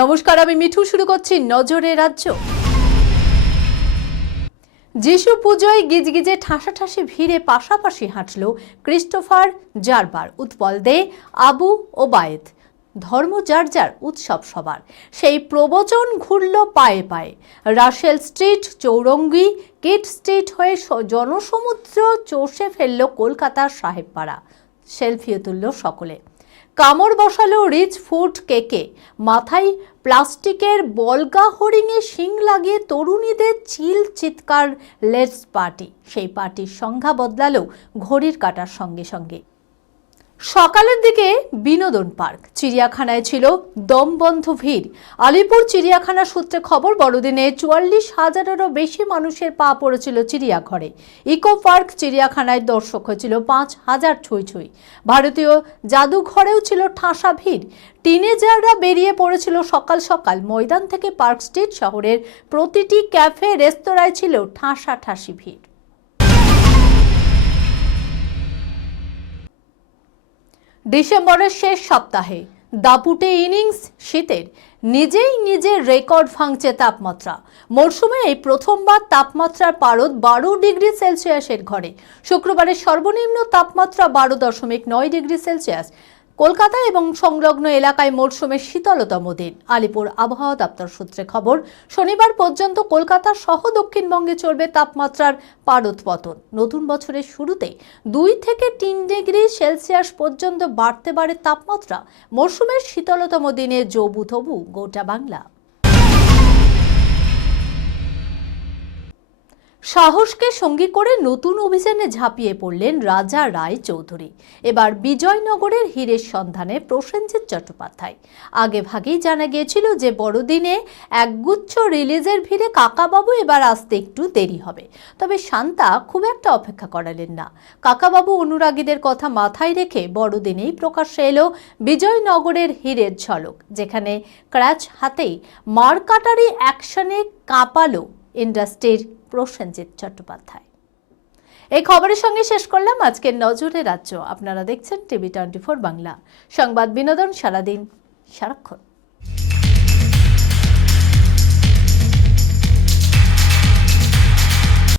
নমস্কার, আমি মিঠু। শুরু করছি নজরে রাজ্য। যিশু পুজোয় গিজগিজে ঠাসাঠাসি ভিড়ে পাশাপাশি হাঁটল ক্রিস্টোফার জারবার, উৎপল দে, আবু ওবায়েদ। ধর্ম যার যার, উৎসব সবার। সেই প্রবচন ঘুরল পায়ে পায়ে। Russell Street, Chowringhee, Kyd Street হয়ে জনসমুদ্র চষে ফেলল কলকাতার সাহেবপাড়া। সেলফিও তুলল সকলে। কামড় বসালো রিচ ফুড কেকে। মাথায় প্লাস্টিকের বলগা হরিণে শিং লাগিয়ে তরুণীদের চিল চিৎকার। Let's party. সেই পার্টির সংজ্ঞা বদলালো ঘড়ির কাঁটার সঙ্গে সঙ্গে। সকালের দিকে বিনোদন পার্ক, চিড়িয়াখানায় ছিল দমবন্ধ ভিড়। আলিপুর চিড়িয়াখানা সূত্রে খবর, বড়দিনে 44,000-এরও বেশি মানুষের পা পড়েছিল চিড়িয়াঘরে। ইকো পার্ক চিড়িয়াখানায় দর্শক হয়েছিল 5,000 ছুঁই ছুঁই। ভারতীয় জাদুঘরেও ছিল ঠাসা ভিড়। টিনেজাররা বেরিয়ে পড়েছিল সকাল সকাল। ময়দান থেকে পার্ক স্ট্রিট শহরের প্রতিটি ক্যাফে, রেস্তোরাঁয় ছিল ঠাসাঠাসি ভিড়। ডিসেম্বরের শেষ সপ্তাহে দাপুটে ইনিংস শীতের। নিজেই নিজের রেকর্ড ভাঙছে তাপমাত্রা। মরশুমে এই প্রথমবার তাপমাত্রার পারদ 12 ডিগ্রি সেলসিয়াসের ঘরে। শুক্রবারের সর্বনিম্ন তাপমাত্রা 12.9 ডিগ্রি সেলসিয়াস। কলকাতা এবং সংলগ্ন এলাকায় মরশুমের শীতলতম দিন। আলিপুর আবহাওয়া দপ্তর সূত্রে খবর, শনিবার পর্যন্ত কলকাতা সহ দক্ষিণবঙ্গে চলবে তাপমাত্রার পারদ পতন। নতুন বছরের শুরুতে 2 থেকে 3 ডিগ্রি সেলসিয়াস পর্যন্ত বাড়তে পারে তাপমাত্রা। মরশুমের শীতলতম দিনে জবু তবু গোটা বাংলা। সাহসকে সঙ্গী করে নতুন অভিযানে ঝাঁপিয়ে পড়লেন রাজা রায় চৌধুরী। এবার বিজয়নগরের হীরের সন্ধানে প্রসেনজিৎ চট্টোপাধ্যায়। আগে ভাগেই জানা গিয়েছিল যে বড়দিনে একগুচ্ছ রিলিজের ভিড়ে কাকাবাবু এবার আসতে একটু দেরি হবে। তবে শান্তা খুব একটা অপেক্ষা করালেন না। কাকাবাবু অনুরাগীদের কথা মাথায় রেখে বড়দিনেই প্রকাশ্যে এলো বিজয়নগরের হীরের ঝলক, যেখানে ক্র্যাচ হাতেই মারকাটারি অ্যাকশনে কাঁপালো ইন্ডাস্ট্রির প্রসেনজিৎ চট্টোপাধ্যায়। এই খবরের সঙ্গে শেষ করলাম আজকের নজরে রাজ্য। আপনারা দেখছেন টিভি 24 বাংলা। সংবাদ বিনোদন সারাদিন সারাক্ষণ।